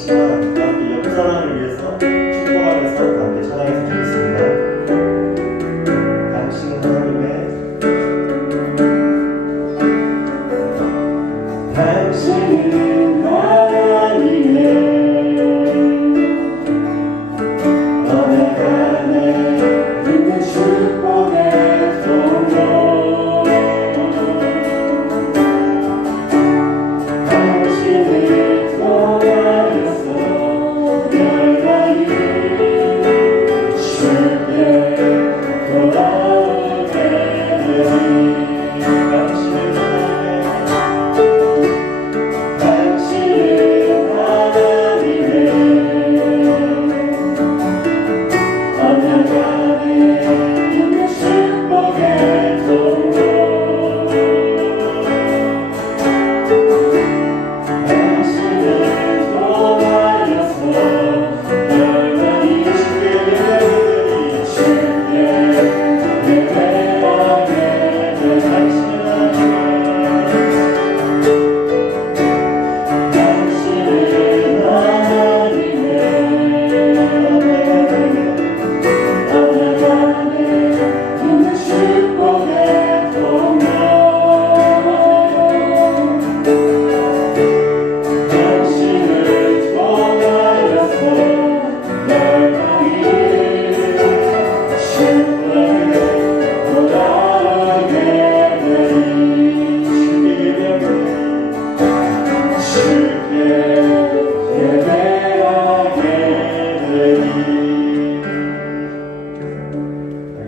있지만 함께 옆 사람을 위해서 축복하면서 함께 찬양했으면 좋겠습니다. 당신은 하나님의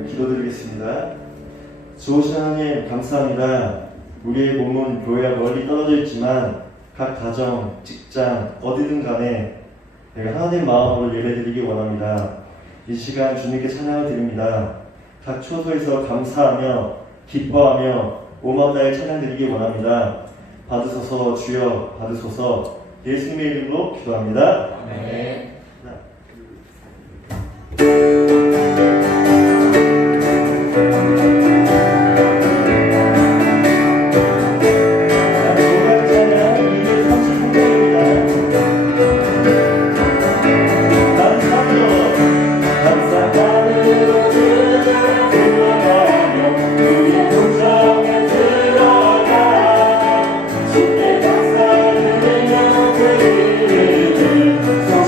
기도드리겠습니다. 좋으신 하나님 감사합니다. 우리의 몸은 교회와 멀리 떨어져 있지만 각 가정, 직장, 어디든 간에 내가 하나님 마음으로 예배드리기 원합니다. 이 시간 주님께 찬양을 드립니다. 각 초소에서 감사하며 기뻐하며 오마다의 찬양 드리기 원합니다. 받으소서 주여 받으소서 예수님의 이름으로 기도합니다. 아멘. 주께 감사드리며 그 이름을 더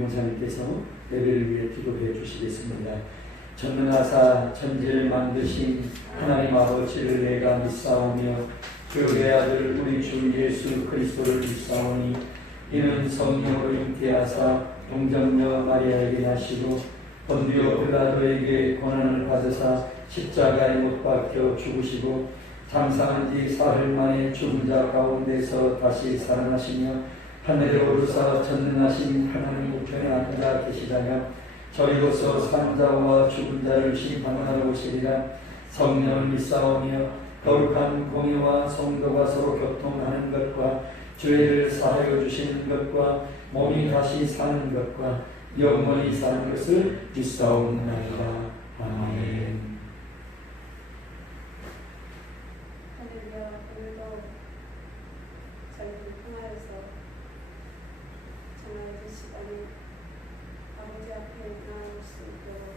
목사님께서 예배를 위해 기도해 주시겠습니다. 전능하사 천지를 만드신 하나님 아버지를 내가 믿사오며 주 의 아들 우리 주 예수 그리스도를 믿사오니 이는 성령으로 잉태하사 동정녀 마리아에게 나시고 본디오 빌라도에게 고난을 받으사 십자가에 못 박혀 죽으시고 장사한 지 사흘 만에 죽은 자 가운데서 다시 살아나시며 하늘에 오르사 전능하신 하나님 우편에 앉아 계시다가 저희로서 산 자와 죽은 자를 심판하러 오시리라. 성령을 믿사오며 거룩한 공의와 성도가 서로 교통하는 것과 죄를 사하여 주시는 것과 몸이 다시 사는 것과 영원히 사는 것을 믿사옵나이다. 아멘. 할렐루야. 오늘도 저희를 통하여서 정말 이 시간에 아버지 앞에 나아올 수 있도록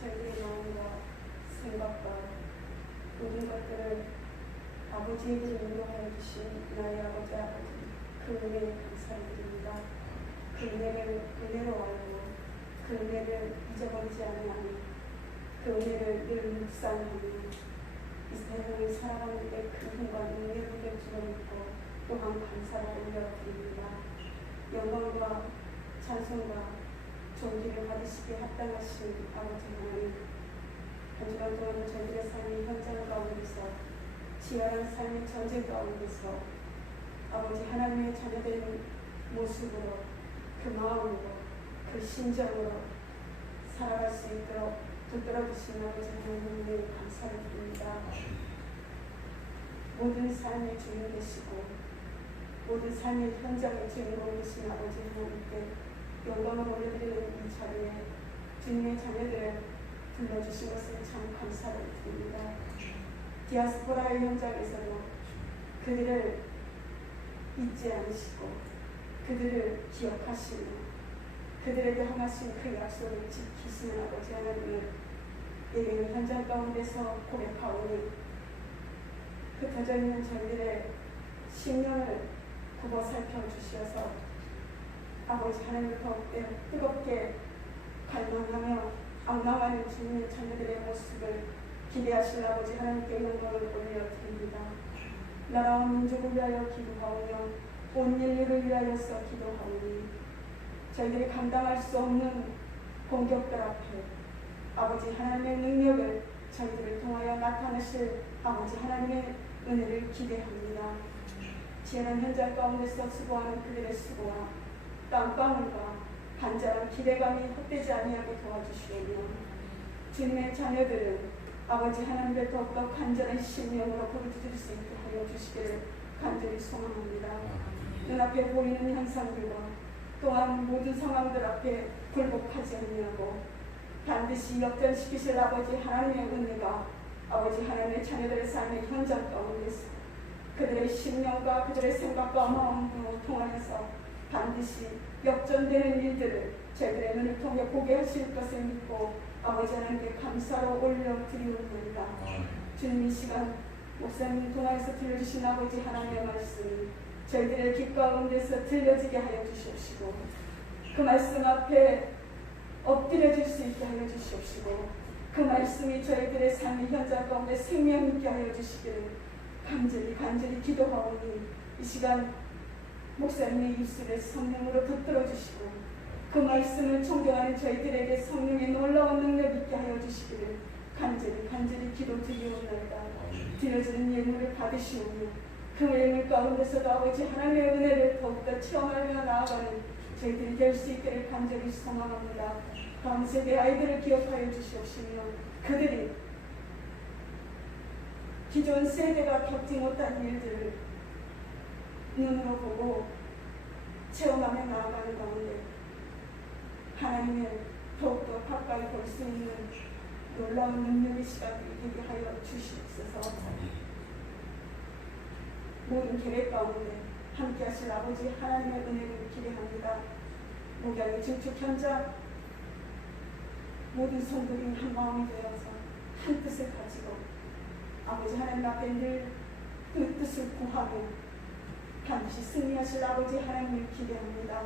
저희의 마음과 생각과 모든 것들을 아버지에게 인도하여 주신 나의 아버지 그 은혜에 감사드립니다. 그 은혜를 은혜로 알고 그 은혜를 잊어버리지 아니하니 그 은혜를 늘 묵상하니 이 세상을 살아가는 데 큰 힘과 능력이 될 줄을 믿고 또한 감사를 올려드립니다. 영광과 찬송과 존귀를 받으시기에 합당하신 아버지 하나님, 한 주간 동안 저희들의 삶의 현장 가운데서 치열한 삶의 전쟁 가운데서 아버지 하나님의 자녀된 모습으로 그 마음으로 그 심정으로 살아갈 수 있도록 붙들어 주신 아버지 하나님께 감사를 드립니다. 모든 삶의 주인 되시고 모든 삶의 현장의 주인공 되신 아버지 하나님께 영광을 올려드리는 이 자리에 주님의 자녀들을 불러주신 것을 참 감사를 드립니다. 디아스포라의 현장에서도 그들을 잊지 않으시고 그들을 기억하시며 그들에게 행하신 그 약속을 지키시는 아버지 하나님을 예배의 현장 가운데서 고백하오니 흩어져 있는 저희들의 심령을 굽어 살펴주시어서 아버지 하나님을 더욱더 뜨겁게 갈망하며 악망하는 주님의 자녀들의 모습을 기대하실 아버지 하나님께 영광을 올려드립니다. 나라와 민족을 위하여 기도하오며 온 인류를 위하여서 기도하오니 저희들이 감당할 수 없는 공격들 앞에 아버지 하나님의 능력을 저희들을 통하여 나타내실 아버지 하나님의 은혜를 기대합니다. 지혜는 현장 가운데서 수고하는 그들의 수고와 땀방울과 간절한 기대감이 헛되지 아니하게 도와주시오며 주님의 자녀들은 아버지 하나님의 더욱더 간절한 심령으로 부르짖을 수 있게 하여 주시기를 간절히 소망합니다. 눈앞에 보이는 현상들과 또한 모든 상황들 앞에 굴복하지 아니하고 반드시 역전시키실 아버지 하나님의 은혜가 아버지 하나님의 자녀들의 삶의 현장 가운데서 그들의 심령과 그들의 생각과 마음으로 통하여서 반드시 역전되는 일들을 저희들의 눈을 통해 보게 하실 것을 믿고 아버지 하나님께 감사로 올려드리옵나이다. 주님 이 시간 목사님 통하여서 들려주신 아버지 하나님의 말씀이 저희들의 귀 가운데서 들려지게 하여 주시옵시고 그 말씀 앞에 엎드려질 수 있게 하여 주시옵시고 그 말씀이 저희들의 삶의 현장 가운데 생명 있게 하여 주시기를 간절히 기도하오니 이 시간 목사님의 입술에 성령으로 붙들어 주시고 그 말씀을 존경하는 저희들에게 성령의 놀라운 능력 있게 하여 주시기를 간절히 기도드리옵나이다. 드려지는 예물을 받으시오며 그 예물 가운데서도 아버지 하나님의 은혜를 더욱더 체험하며 나아가는 저희들이 될 수 있기를 간절히 소망합니다. 다음 세대 아이들을 기억하여 주시옵시며 그들이 기존 세대가 겪지 못한 일들을 눈으로 보고 체험하며 나아가는 가운데 하나님의 더욱더 가까이 볼 수 있는 놀라운 능력의 시간이 되게 하여 주시옵소서. 모든 계획 가운데 함께 하실 아버지 하나님의 은혜를 기대합니다. 목양의 증축 현장 모든 성도들이 한 마음이 되어서 한 뜻을 가지고 아버지 하나님 앞에 늘 그 뜻을 구하며 반드시 승리하실 아버지 하나님을 기대합니다.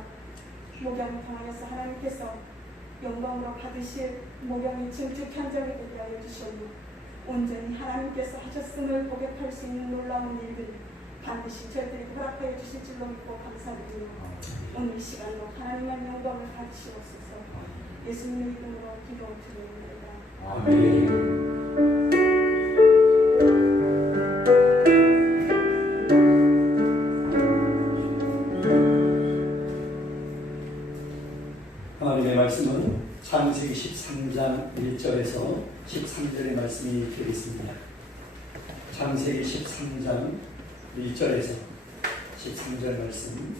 목양을 통하여서 하나님께서 영광으로 받으실 목양의 증축 현장이 되게 하여 주셨고 온전히 하나님께서 하셨음을 고백할 수 있는 놀라운 일들이 반드시 저희들이 허락하여 주실 줄로 믿고 감사드리며 오늘 이 시간도 하나님의 영광을 받으시옵소서. 예수님의 이름으로 기도드립니다. 아멘. 하나님의 말씀은 창세기 13장 1절에서 13절의 말씀이 되겠습니다. 창세기 13장 1절에서 13절 말씀.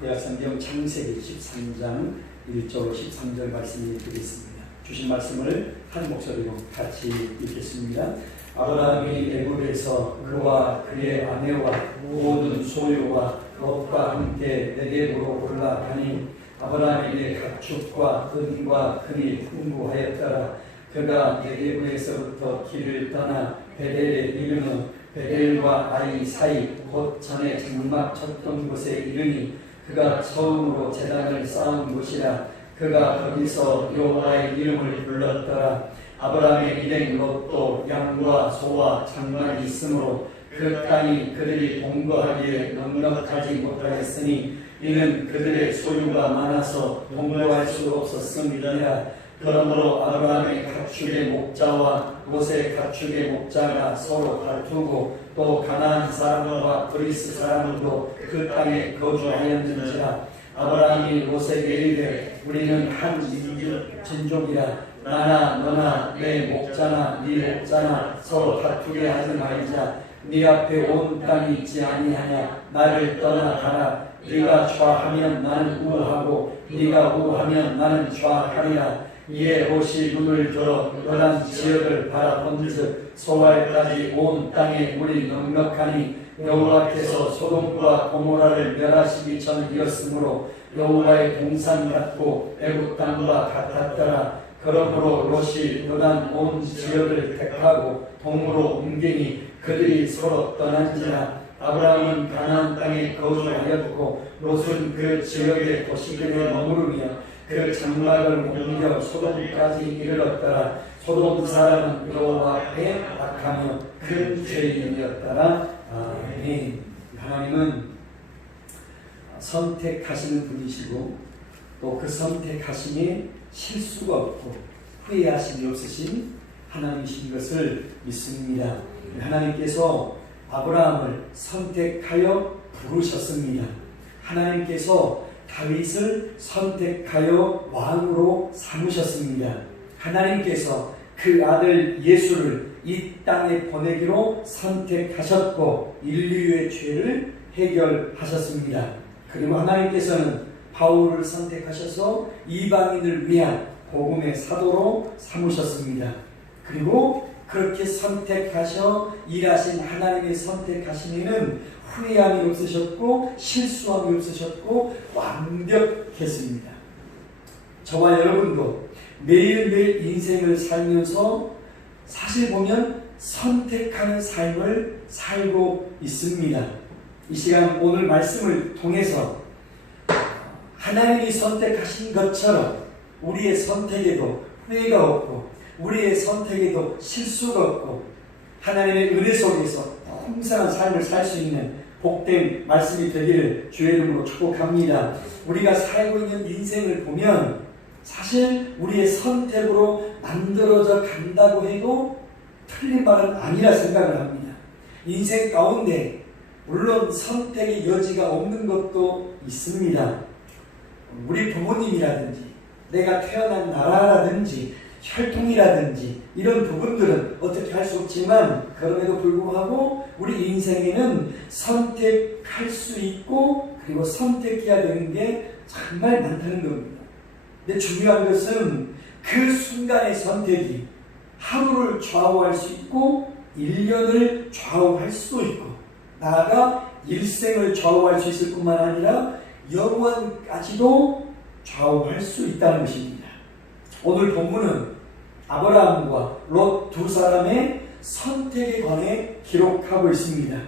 구약성경 창세기 13장 1절 13절 말씀이 되겠습니다. 주신 말씀을 한 목소리로 같이 읽겠습니다. 아브라함이 애굽에서 그와 그의 아내와 모든 소유와 롯과 함께 네겝으로 올라가니 아브라함에게 가축과 은과 금이 풍부하였더라. 그가 네겝에서부터 길을 떠나 베델에 이르며 베델과 아이 사이 곧 전에 장막 쳤던 곳에 이르니 그가 처음으로 제단을 쌓은 곳이라. 그가 거기서 여호와의 이름을 불렀더라. 아브라함의 일행 롯도 양과 소와 장막이 있으므로 그 땅이 그들이 동거하기에 넉넉하지 못하였으니 이는 그들의 소유가 많아서 동거할 수 없었음이니라. 그러므로 아브라함의 가축의 목자와 롯의 가축의 목자가 서로 다투고 또 가나안 사람과 그리스 사람도 그 땅에 거주하였는지라. 아브라함이 롯에게 이르되 우리는 한 민족이라. 나나 너나 내 목자나 네 목자나 서로 다투게 하지 말자. 네 앞에 온 땅이 있지 아니하냐. 나를 떠나가라. 네가 좌하면 나는 우하고 네가 우하면 나는 좌하리라. 이에 롯이 눈을 들어 연한 지역을 바라본즉 소알까지 온 땅에 물이 넉넉하니 여호와께서 소돔과 고모라를 멸하시기 전이었으므로 여호와의 동산 같고 애굽 땅과 같았더라. 그러므로 롯이 요단 온 지역을 택하고 동으로 옮기니 그들이 서로 떠난지라. 아브라함은 가나안 땅에 거주하였고 롯은 그 지역의 도시들에 머무르며 그 장막을 옮겨 소돔까지 이르렀더라. 소돔 사람은 여호와 앞에 악하며 큰 죄인이었더라. 아멘. 하나님은 선택하시는 분이시고 또 그 선택하심에 실수가 없고 후회하심이 없으신 하나님이신 것을 믿습니다. 하나님께서 아브라함을 선택하여 부르셨습니다. 하나님께서 다윗을 선택하여 왕으로 삼으셨습니다. 하나님께서 그 아들 예수를 이 땅에 보내기로 선택하셨고 인류의 죄를 해결하셨습니다. 그리고 하나님께서는 바울을 선택하셔서 이방인을 위한 복음의 사도로 삼으셨습니다. 그리고 그렇게 선택하셔 일하신 하나님의 선택하심에는 후회함이 없으셨고 실수함이 없으셨고 완벽했습니다. 저와 여러분도 매일매일 인생을 살면서 사실 보면 선택하는 삶을 살고 있습니다. 이 시간 오늘 말씀을 통해서 하나님이 선택하신 것처럼 우리의 선택에도 후회가 없고 우리의 선택에도 실수가 없고 하나님의 은혜 속에서 풍성한 삶을 살 수 있는 복된 말씀이 되기를 주의 이름으로 축복합니다. 우리가 살고 있는 인생을 보면 사실 우리의 선택으로 만들어져 간다고 해도 틀린 말은 아니라 생각을 합니다. 인생 가운데 물론 선택의 여지가 없는 것도 있습니다. 우리 부모님이라든지 내가 태어난 나라라든지 혈통이라든지 이런 부분들은 어떻게 할 수 없지만 그럼에도 불구하고 우리 인생에는 선택할 수 있고 그리고 선택해야 되는 게 정말 많다는 겁니다. 근데 중요한 것은 그 순간의 선택이 하루를 좌우할 수 있고 1년을 좌우할 수도 있고 나아가 일생을 좌우할 수 있을 뿐만 아니라 영원까지도 좌우할 수 있다는 것입니다. 오늘 본문은 아브라함과 롯 두 사람의 선택에 관해 기록하고 있습니다.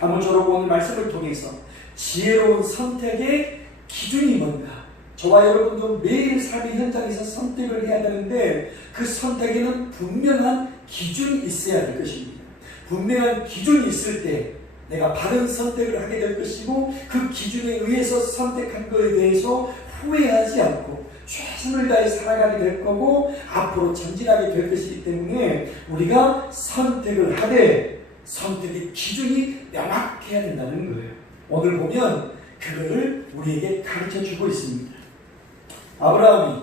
아무쪼록 오늘 말씀을 통해서 지혜로운 선택의 기준이 뭔가, 저와 여러분도 매일 삶의 현장에서 선택을 해야 되는데 그 선택에는 분명한 기준이 있어야 될 것입니다. 분명한 기준이 있을 때 내가 바른 선택을 하게 될 것이고, 그 기준에 의해서 선택한 것에 대해서 후회하지 않고 최선을 다해 살아가게 될 거고 앞으로 전진하게 될 것이기 때문에 우리가 선택을 하되 선택의 기준이 명확해야 된다는 거예요. 오늘 보면 그거를 우리에게 가르쳐 주고 있습니다. 아브라함이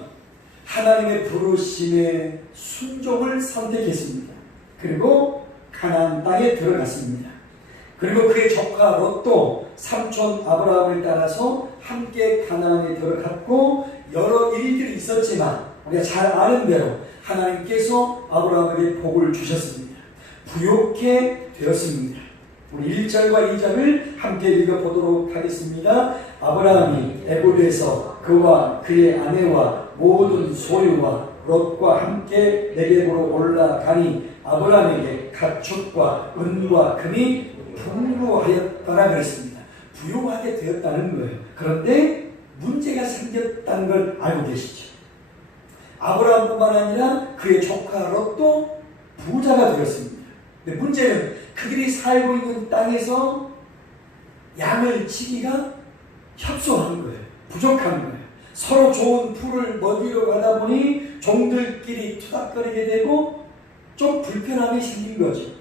하나님의 부르심에 순종을 선택했습니다. 그리고 가나안 땅에 들어갔습니다. 그리고 그의 조카 롯도 삼촌 아브라함을 따라서 함께 가나안에 들어갔고 여러 일들이 있었지만 우리가 잘 아는 대로 하나님께서 아브라함에게 복을 주셨습니다. 부욕해 되었습니다. 우리 1절과 2절을 함께 읽어보도록 하겠습니다. 아브라함이 애굽에서 그와 그의 아내와 모든 소유와 롯과 함께 네겝으로 올라가니 아브라함에게 가축과 은과 금이 풍부하였다라 그랬습니다. 부유하게 되었다는 거예요. 그런데 문제가 생겼다는 걸 알고 계시죠? 아브라함뿐만 아니라 그의 조카 롯도 부자가 되었습니다. 근데 문제는 그들이 살고 있는 땅에서 양을 치기가 협소한 거예요. 부족한 거예요. 서로 좋은 풀을 먹이러 가다 보니 종들끼리 투닥거리게 되고 좀 불편함이 생긴 거죠.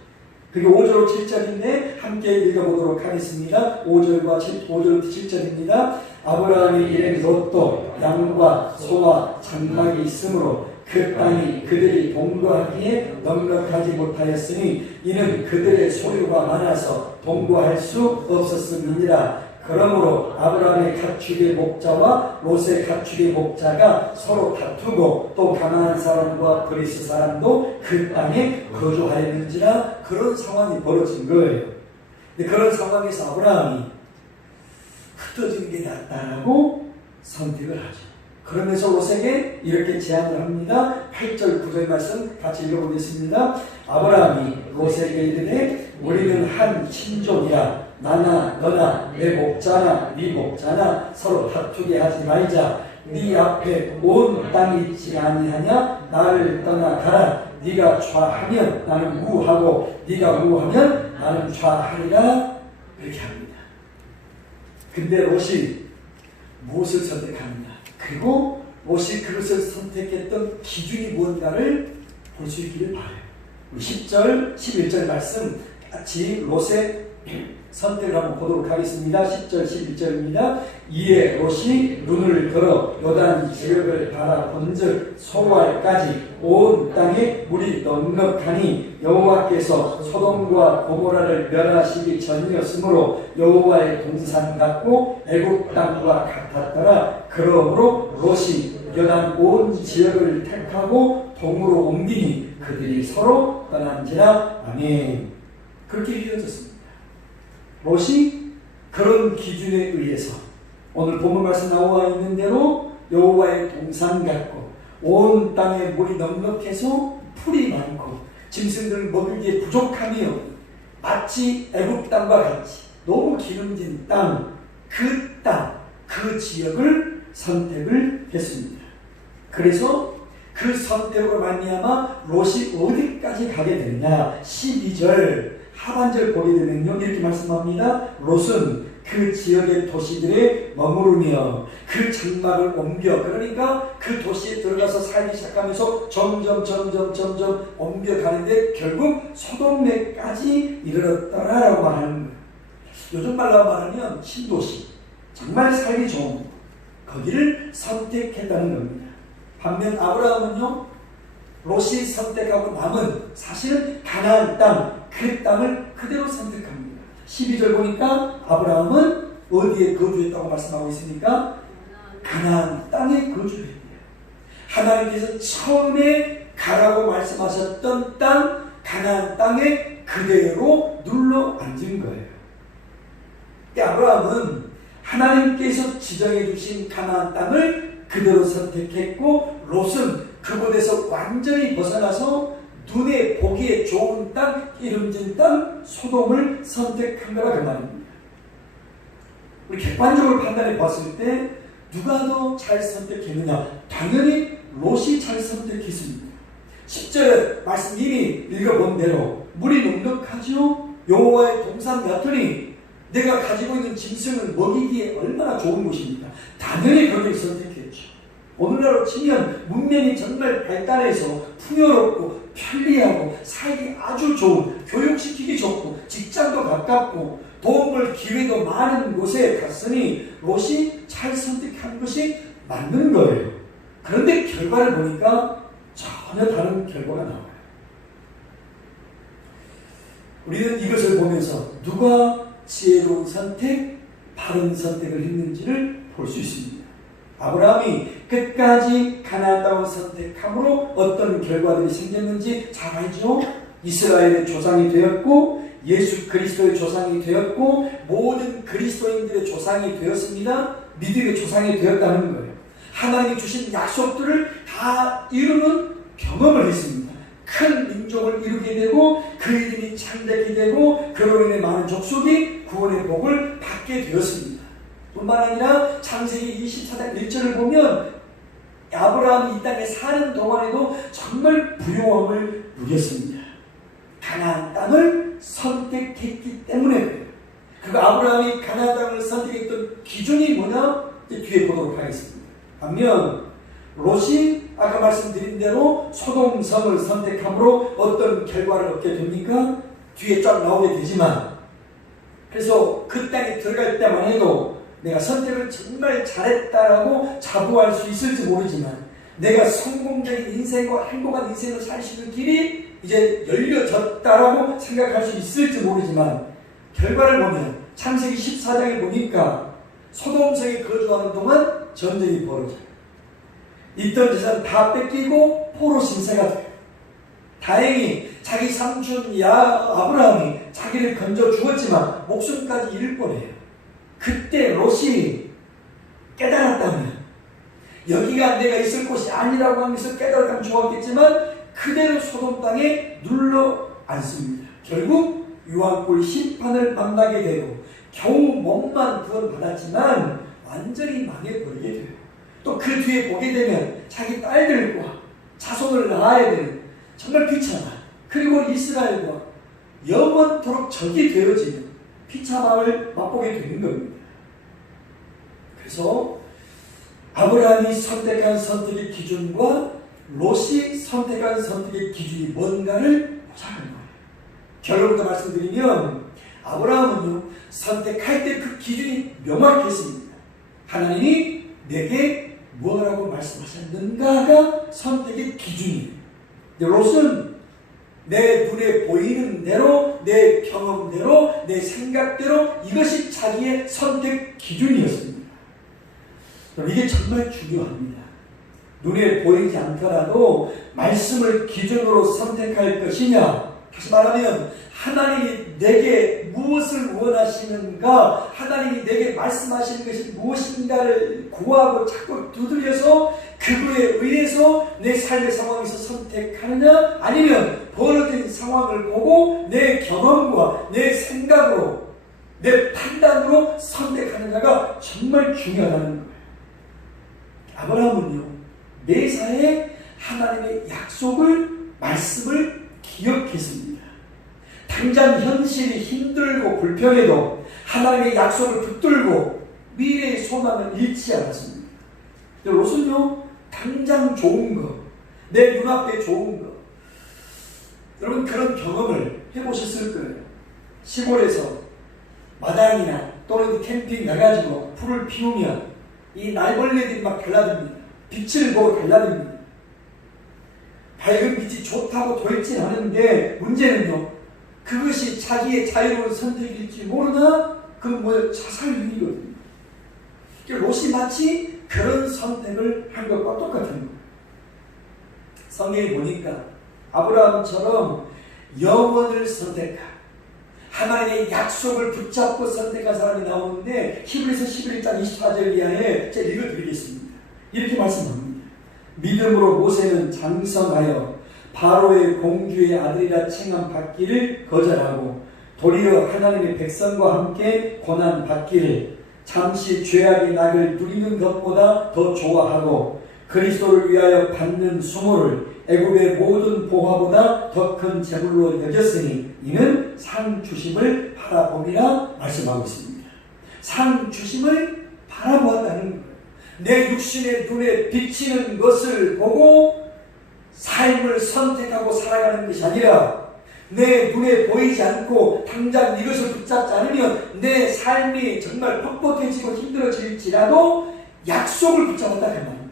그게 5절 7절인데 함께 읽어보도록 하겠습니다. 5절 7절입니다. 아브라함이 이른 롯도 양과 소와 장막이 있으므로 그 땅이 그들이 동거하기에 넉넉하지 못하였으니 이는 그들의 소유가 많아서 동거할 수 없었음이니라. 그러므로 아브라함의 가축의 목자와 롯의 가축의 목자가 서로 다투고 또 가나안 사람과 그리스 사람도 그 땅에 거주하였는지라. 그런 상황이 벌어진 거예요. 근데 그런 상황에서 아브라함이 흩어지는 게 낫다라고 선택을 하죠. 그러면서 롯에게 이렇게 제안을 합니다. 8절 9절 말씀 같이 읽어보겠습니다. 아브라함이 롯에게 이르되 우리는 한 친족이라 나나 너나 내 목자나 네 목자나 서로 다투게 하지 말자. 네 앞에 온 땅이 있지 아니하냐? 나를 떠나가라. 네가 좌하면 나는 우하고 네가 우하면 나는 좌하리라. 이렇게 합니다. 근데 롯이 무엇을 선택합니다. 그리고 롯이 그것을 선택했던 기준이 무언가를 볼 수 있기를 바라요. 10절 11절 말씀 같이 롯의 선택을 한번 보도록 하겠습니다. 10절 11절입니다. 이에 롯이 눈을 들어 요단 지역을 바라본즉 소알까지 온 땅에 물이 넉넉하니 여호와께서 소돔과 고모라를 멸하시기 전이었으므로 여호와의 동산 같고 애굽 땅과 같았더라. 그러므로 롯이 요단 온 지역을 택하고 동으로 옮기니 그들이 서로 떠난지라. 아멘. 그렇게 이어졌습니다. 롯이 그런 기준에 의해서 오늘 본문 말씀 나와 있는 대로 여호와의 동산 같고 온 땅에 물이 넉넉해서 풀이 많고 짐승들 먹이기에 부족함이 없는 마치 애굽 땅과 같이 너무 기름진 땅, 그 지역을 선택을 했습니다. 그래서 그 선택으로 말미암아 롯이 어디까지 가게 되느냐. 12절 하반절 보게 되면요 이렇게 말씀합니다. 롯은 그 지역의 도시들에 머무르며 그 장막을 옮겨, 그러니까 그 도시에 들어가서 살기 시작하면서 점점 옮겨가는데 결국 소돔에까지 이르렀더라라고 말하는 거예요. 요즘 말로 말하면 신도시, 정말 살기 좋은 거기를 선택했다는 겁니다. 반면 아브라함은요 롯이 선택하고 남은 사실은 가나안 땅, 그 땅을 그대로 선택합니다. 12절 보니까 아브라함은 어디에 거주했다고 말씀하고 있으니까 가나안 땅에 거주했대요. 하나님께서 처음에 가라고 말씀하셨던 땅, 가나안 땅에 그대로 눌러 앉은 거예요. 아브라함은 하나님께서 지정해 주신 가나안 땅을 그대로 선택했고 롯은 그곳에서 완전히 벗어나서 눈에 보기에 좋은 땅, 기름진 땅 소돔을 선택한 거라 그 말입니다. 우리 객관적으로 판단해 봤을 때 누가 더 잘 선택했느냐? 당연히 롯이 잘 선택했습니다. 10절 말씀 이미 읽어본 대로 물이 넉넉하죠. 여호와의 동산 같으니 내가 가지고 있는 짐승을 먹이기에 얼마나 좋은 곳입니까? 당연히 거기를 선택했죠. 오늘날로 치면 문명이 정말 발달해서 풍요롭고 편리하고 살기 아주 좋은, 교육시키기 좋고 직장도 가깝고 돈 벌 기회도 많은 곳에 갔으니 롯이 잘 선택한 것이 맞는 거예요. 그런데 결과를 보니까 전혀 다른 결과가 나와요. 우리는 이것을 보면서 누가 지혜로운 선택, 바른 선택을 했는지를 볼 수 있습니다. 아브라함이 끝까지 가나안 땅을 선택함으로 어떤 결과들이 생겼는지 잘 알죠? 이스라엘의 조상이 되었고 예수 그리스도의 조상이 되었고 모든 그리스도인들의 조상이 되었습니다. 믿음의 조상이 되었다는 거예요. 하나님이 주신 약속들을 다 이루는 경험을 했습니다. 큰 민족을 이루게 되고 그 이름이 창대하게 되고 그로 인해 많은 족속이 구원의 복을 받게 되었습니다. 뿐만 아니라 창세기 24장 1절을 보면 아브라함이 이 땅에 사는 동안에도 정말 부요함을 누렸습니다. 가나안 땅을 선택했기 때문에 그래요. 그리고 아브라함이 가나안 땅을 선택했던 기준이 뭐냐? 뒤에 보도록 하겠습니다. 반면 롯이 아까 말씀드린 대로 소돔성을 선택함으로 어떤 결과를 얻게 됩니까? 뒤에 쫙 나오게 되지만, 그래서 그 땅에 들어갈 때만 해도 내가 선택을 정말 잘했다라고 자부할 수 있을지 모르지만 내가 성공적인 인생과 행복한 인생을 살 수 있는 길이 이제 열려졌다라고 생각할 수 있을지 모르지만 결과를 보면 창세기 14장에 보니까 소돔성에 거주하는 동안 전쟁이 벌어져요. 있던 재산 다 뺏기고 포로 신세가 돼요. 다행히 자기 삼촌 아브라함이 자기를 건져 주었지만 목숨까지 잃을 뻔해요. 그때 롯이 깨달았다면, 여기가 내가 있을 곳이 아니라고 하면서 깨달았다면 좋았겠지만 그대로 소돔 땅에 눌러 앉습니다. 결국 유황불 심판을 만나게 되고 겨우 몸만 구원받았지만 완전히 망해버리게 돼요. 또 그 뒤에 보게 되면 자기 딸들과 자손을 낳아야 되는 정말 비참한, 그리고 이스라엘과 영원토록 적이 되어지는 비참함을 맛보게 되는 겁니다. 그래서 아브라함이 선택한 선택의 기준과 롯이 선택한 선택의 기준이 뭔가를 보자는 거예요. 결론부터 말씀드리면 아브라함은요, 선택할 때 그 기준이 명확했습니다. 하나님이 내게 뭐라고 말씀하셨는가가 선택의 기준이에요. 롯은 내 눈에 보이는 대로, 내 경험대로, 내 생각대로 이것이 자기의 선택 기준이었습니다. 이게 정말 중요합니다. 눈에 보이지 않더라도 말씀을 기준으로 선택할 것이냐, 다시 말하면 하나님이 내게 무엇을 원하시는가, 하나님이 내게 말씀하시는 것이 무엇인가를 구하고 자꾸 두드려서 그거에 의해서 내 삶의 상황에서 선택하느냐, 아니면 벌어진 상황을 보고 내 경험과 내 생각으로, 내 판단으로 선택하느냐가 정말 중요하다는 거예요. 아브라함은요, 매사에 하나님의 약속을, 말씀을 기억했습니다. 당장 현실이 힘들고 불편해도 하나님의 약속을 붙들고 미래의 소망을 잃지 않았습니다. 롯은요, 당장 좋은 거, 내 눈앞에 좋은 거, 여러분 그런 경험을 해보셨을 거예요. 시골에서 마당이나 또는 캠핑 가가지고 불을 피우면 이 날벌레들이 막 달라듭니다. 빛을 보고 달라듭니다. 밝은 빛이 좋다고 돌진 않은데 문제는요, 그것이 자기의 자유로운 선택일지 모르나 그건 자살행위거든요. 롯이 마치 그런 선택을 한 것과 똑같은 거예요. 성경에 보니까 아브라함처럼 영원을 선택한, 하나님의 약속을 붙잡고 선택한 사람이 나오는데 히브리서 11장 24절 이하에 제가 읽어드리겠습니다. 이렇게 말씀합니다. 믿음으로 모세는 장성하여 바로의 공주의 아들이라 칭함받기를 거절하고 도리어 하나님의 백성과 함께 고난받기를 잠시 죄악의 낙을 누리는 것보다 더 좋아하고 그리스도를 위하여 받는 수모를 애굽의 모든 보화보다 더 큰 재물로 여겼으니 이는 상 주심을 바라봄이라 말씀하고 있습니다. 상 주심을 바라보았다는 거예요. 내 육신의 눈에 비치는 것을 보고 삶을 선택하고 살아가는 것이 아니라 내 눈에 보이지 않고 당장 이것을 붙잡지 않으면 내 삶이 정말 퍽퍽해지고 힘들어질지라도 약속을 붙잡았다 그 말입니다.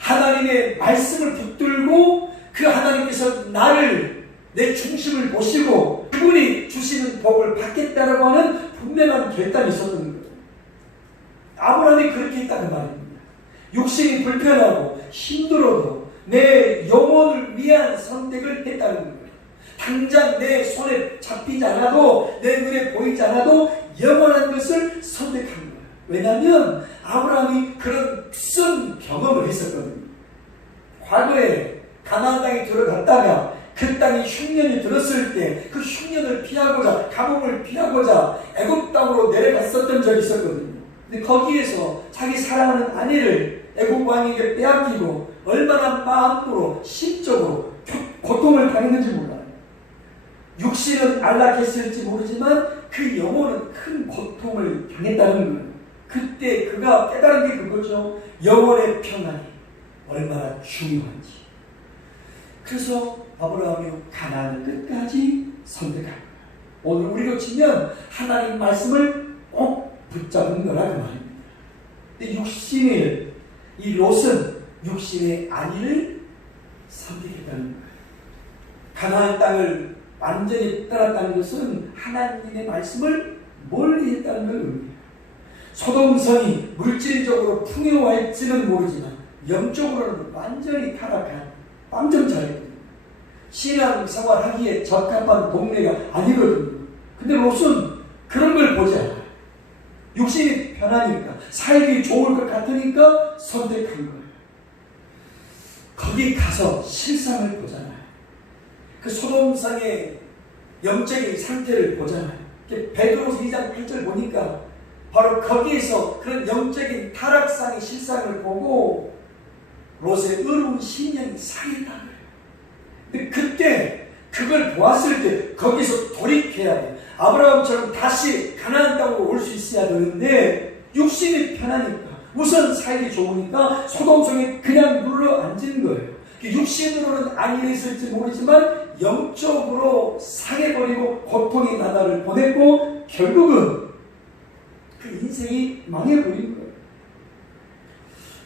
하나님의 말씀을 붙들고 그 하나님께서 나를 내 중심을 보시고 그분이 주시는 복을 받겠다라고 하는 분명한 결단이 있었던 거예요. 아브라함이 그렇게 했다는 말입니다. 육신이 불편하고 힘들어도 내 영혼을 위한 선택을 했다는 거예요. 당장 내 손에 잡히지 않아도 내 눈에 보이지 않아도 영원한 것을 선택한 거예요. 왜냐하면 아브라함이 그런 쓴 경험을 했었거든요. 과거에 가나안 땅에 들어갔다가 그 땅이 흉년이 들었을 때 그 흉년을 피하고자 가뭄을 피하고자 애굽 땅으로 내려갔었던 적이 있었거든요. 근데 거기에서 자기 사랑하는 아내를 애굽 왕에게 빼앗기고 얼마나 마음으로 심적으로 고통을 당했는지 몰라요. 육신은 안락했을지 모르지만 그 영혼은 큰 고통을 당했다는 거예요. 그때 그가 깨달은 게 그거죠. 영혼의 평안이 얼마나 중요한지. 그래서 아브라함이 가나안을 끝까지 선택한 거예요. 오늘 우리로 치면 하나님 말씀을 꼭 붙잡은 거라 그 말입니다. 근데 육신의 이 롯은 육신의 안위를 선택했다는 거예요. 가나안 땅을 완전히 떠났다는 것은 하나님의 말씀을 멀리 했다는 걸 의미해요. 소돔성이 물질적으로 풍요할지는 모르지만 영적으로는 완전히 타락한 빵점자였거든요. 신앙생활하기에 적합한 동네가 아니거든요. 근데 롯은 그런 걸 보지 않아요. 육신이 편하니까 살기 좋을 것 같으니까 선택한 거예요. 거기 가서 실상을 보잖아요. 그 소돔성의 영적인 상태를 보잖아요. 베드로서 2장 8절 보니까 바로 거기에서 그런 영적인 타락상의 실상을 보고 롯의 의로운 심령이 상했다는 거예요. 근데 그때 그걸 보았을 때 거기서 돌이켜야 돼요. 아브라함처럼 다시 가나안 땅으로 올 수 있어야 되는데 육신이 편하니까 우선 살기 좋으니까 소돔성에 그냥 눌러 앉은 거예요. 육신으로는 안일했을지 모르지만 영적으로 상해버리고 고통의 나날을 보냈고 결국은 그 인생이 망해버린 거예요.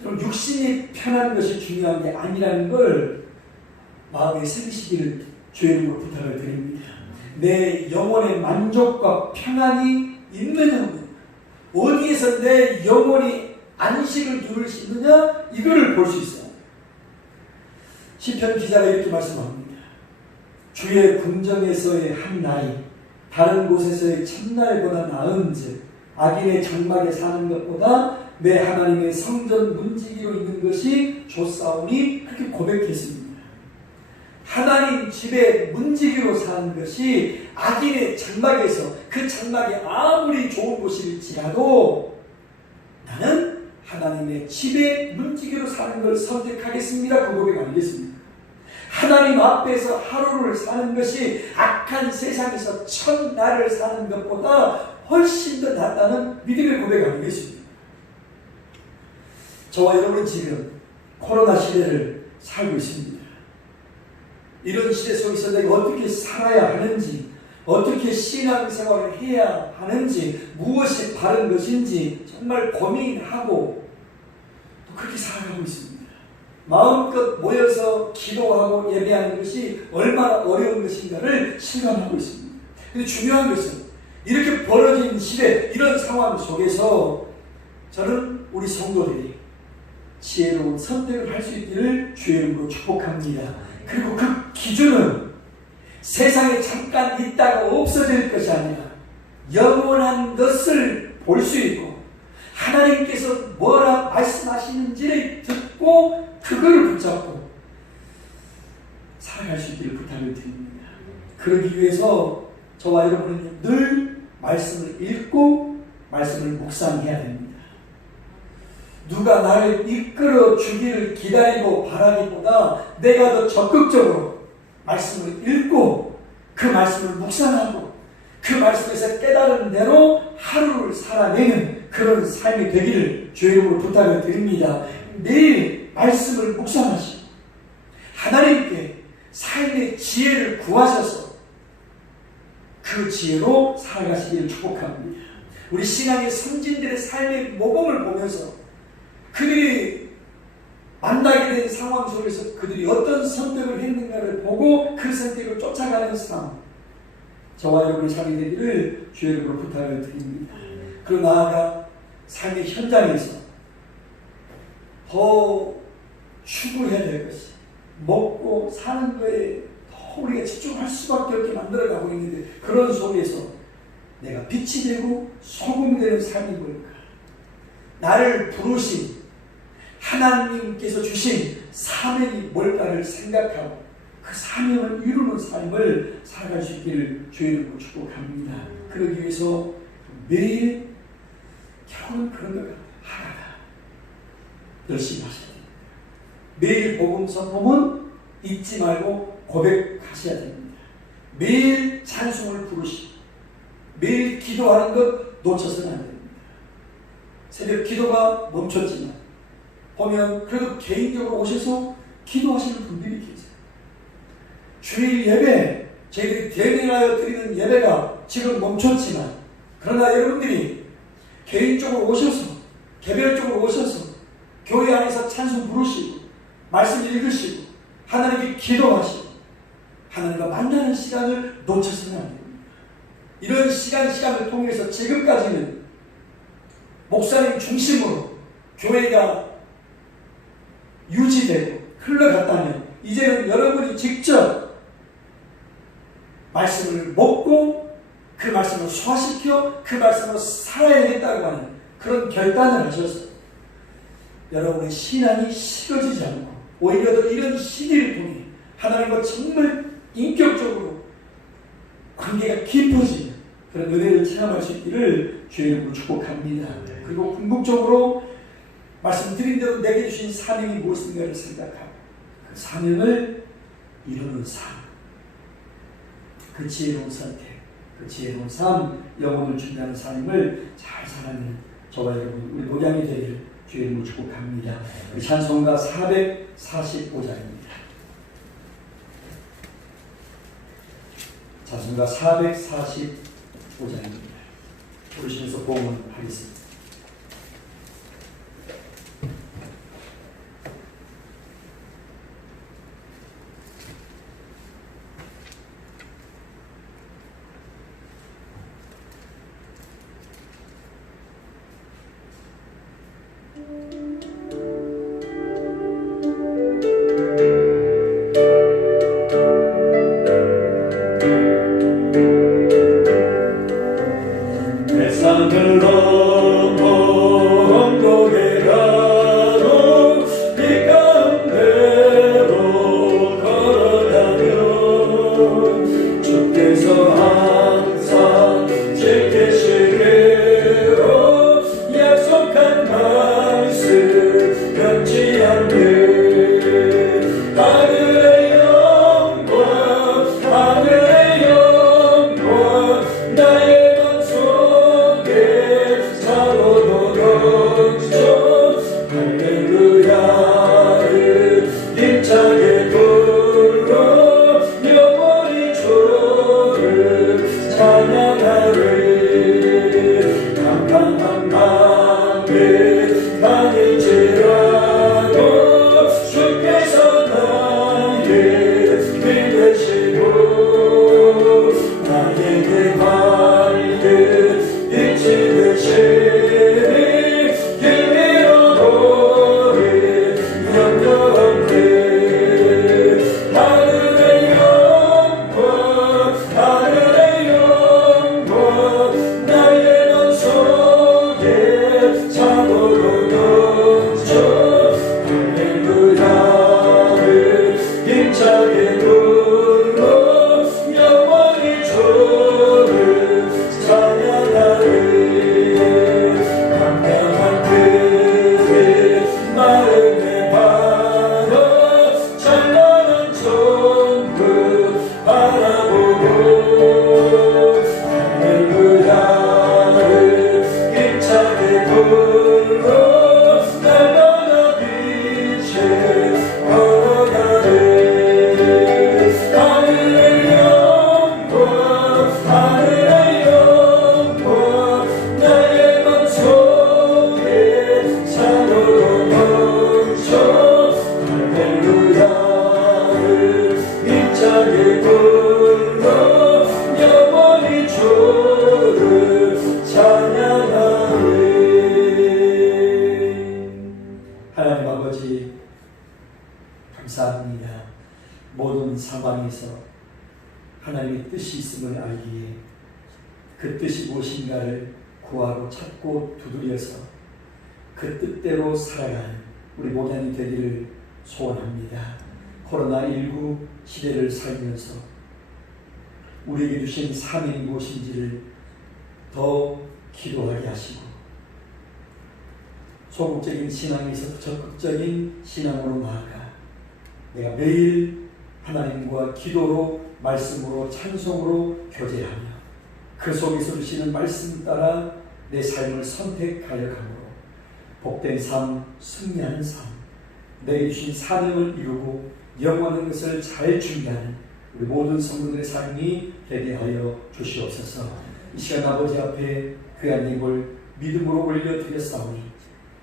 그럼 육신이 편한 것이 중요한 게 아니라는 걸 마음에 새기시기를 주의 이름으로 부탁을 드립니다. 내 영혼의 만족과 평안이 있느냐면 어디에서 내 영혼이 안식을 누릴 수 있느냐 이거를 볼 수 있어요. 시편 기자가 이렇게 말씀합니다. 주의 궁정에서의 한 날이 다른 곳에서의 첫날보다 나은즉 악인의 장막에 사는 것보다 내 하나님의 성전 문지기로 있는 것이 좋사오니 그렇게 고백했습니다. 하나님 집에 문지기로 사는 것이 악인의 장막에서 그 장막이 아무리 좋은 곳일지라도 나는 하나님의 집에 문지기로 사는 걸 선택하겠습니다. 그 고백 아니겠습니까? 하나님 앞에서 하루를 사는 것이 악한 세상에서 첫날을 사는 것보다 훨씬 더 낫다는 믿음의 고백 아니겠습니까? 저와 여러분은 지금 코로나 시대를 살고 있습니다. 이런 시대 속에서 내가 어떻게 살아야 하는지, 어떻게 신앙생활을 해야 하는지, 무엇이 바른 것인지 정말 고민하고 또 그렇게 살아가고 있습니다. 마음껏 모여서 기도하고 예배하는 것이 얼마나 어려운 것인가를 실감하고 있습니다. 근데 중요한 것은 이렇게 벌어진 시대, 이런 상황 속에서 저는 우리 성도들이 지혜로운 선택을 할 수 있기를 주의 이름으로 축복합니다. 그리고 그 기준은 세상에 잠깐 있다가 없어질 것이 아니라 영원한 것을 볼 수 있고 하나님께서 뭐라 말씀하시는지를 듣고 그거를 붙잡고 살아갈 수 있는 그러기 위해서 저와 여러분은 늘 말씀을 읽고 말씀을 묵상해야 됩니다. 누가 나를 이끌어 주기를 기다리고 바라기보다 내가 더 적극적으로 말씀을 읽고 그 말씀을 묵상하고 그 말씀에서 깨달은 대로 하루를 살아내는 그런 삶이 되기를 주의 이름으로 부탁을 드립니다. 매일 말씀을 묵상하시고 하나님께 삶의 지혜를 구하셔서 그 지혜로 살아가시기를 축복합니다. 우리 신앙의 선진들의 삶의 모범을 보면서 그들이 만나게 된 상황 속에서 그들이 어떤 선택을 했는가를 보고 그 선택을 쫓아가는 삶, 저와 여러분의 삶이 되기를 주의 이름으로 부탁을 드립니다. 그리고 나아가 삶의 현장에서 더 추구해야 될 것이 먹고 사는 거에 더 우리가 집중할 수밖에 없게 만들어가고 있는데 그런 속에서 내가 빛이 되고 소금이 되는 삶이 뭘까? 나를 부르신 하나님께서 주신 사명이 뭘까를 생각하고 그 사명을 이루는 삶을 살아갈 수 있기를 주의 이름으로 축복합니다. 그러기 위해서 매일 결국은 그런 것 같아요. 하나다. 열심히 하셔야 됩니다. 매일 복음 선포는 잊지 말고 고백하셔야 됩니다. 매일 찬송을 부르시고 매일 기도하는 것 놓쳐서는 안 됩니다. 새벽 기도가 멈췄지만 보면 그래도 개인적으로 오셔서 기도하시는 분들이 계세요. 주일 예배, 저희들이 대면하여 드리는 예배가 지금 멈췄지만 그러나 여러분들이 개인적으로 오셔서 개별적으로 오셔서 교회 안에서 찬송 부르시고 말씀 읽으시고 하나님께 기도하시고 하나님과 만나는 시간을 놓쳐서는 안 됩니다. 이런 시간을 통해서 지금까지는 목사님 중심으로 교회가 유지되고 흘러갔다면 이제는 여러분이 직접 말씀을 먹고 그 말씀을 소화시켜 그 말씀으로 살아야겠다고 하는 그런 결단을 하셔서 여러분의 신앙이 식어지지 않고 오히려 더 이런 시기를 통해 하나님과 정말 인격적으로 관계가 깊어지는 그런 은혜를 체험할 수 있기를 주의 이름으로 축복합니다. 그리고 궁극적으로 말씀드린 대로 내게 주신 사명이 무엇인가를 생각하고 그 사명을 이루는 삶, 그 지혜로운 선택, 그 지혜로운 삶, 영혼을 준비하는 삶을 잘 살아내는 저와 여러분 우리 목양이 되기를 주의 이름으로 축복합니다. 우리 찬송가 445장입니다. 찬송가 445장입니다. 부르시면서 봉헌하겠습니다. 나의 맘속에 참으로 안에서 하나님의 뜻이 있음을 알기에 그 뜻이 무엇인가를 구하고 찾고 두드려서 그 뜻대로 살아가는 우리 모양이 되기를 소원합니다. 코로나19 시대를 살면서 우리에게 주신 사명이 무엇인지를 더 기도하게 하시고 소극적인 신앙에서 적극적인 신앙으로 나아가 내가 매일 하나님과 기도로 말씀으로 찬송으로 교제하며 그 속에서 주시는 말씀 따라 내 삶을 선택하여 가므로 복된 삶, 승리하는 삶, 내게 주신 사명을 이루고 영원한 것을 잘 준비하는 우리 모든 성도들의 삶이 되게 하여 주시옵소서. 이 시간 아버지 앞에 귀한 예물 믿음으로 올려드렸사오니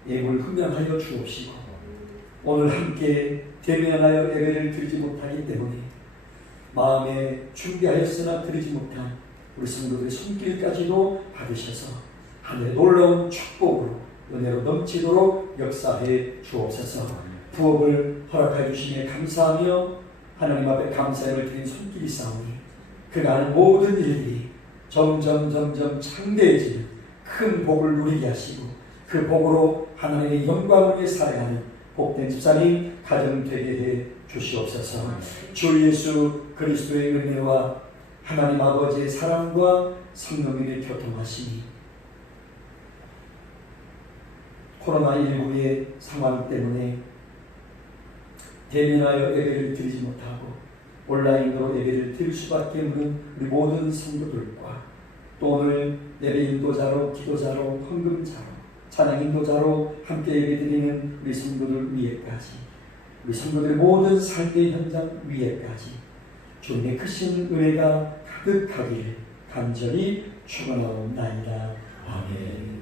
예물 흠양하여 주옵시고 오늘 함께 대면하여 예배를 드리지 못하기 때문에 마음에 준비하였으나 드리지 못한 우리 성도들의 손길까지도 받으셔서 하늘의 놀라운 축복으로 은혜로 넘치도록 역사해 주옵소서. 부업을 허락해 주시며 감사하며 하나님 앞에 감사를 드린 손길이 싸우니 그가 하는 모든 일들이 점점 창대해지는 큰 복을 누리게 하시고 그 복으로 하나님의 영광을 위해 살아가는 복된 집사님 가정 되게 해 주시옵소서. 주 예수 그리스도의 은혜와 하나님 아버지의 사랑과 성령님의 교통하심이 코로나19의 상황 때문에 대면하여 예배를 드리지 못하고 온라인으로 예배를 드릴 수밖에 없는 우리 모든 성도들과 또 오늘 예배 인도자로 기도자로 헌금자로 찬양 인도자로 함께 예배드리는 우리 성도들 위에까지 우리 성도들의 모든 삶의 현장 위에까지 주님의 크신 은혜가 가득하기를 간절히 축원하옵나이다. 아멘.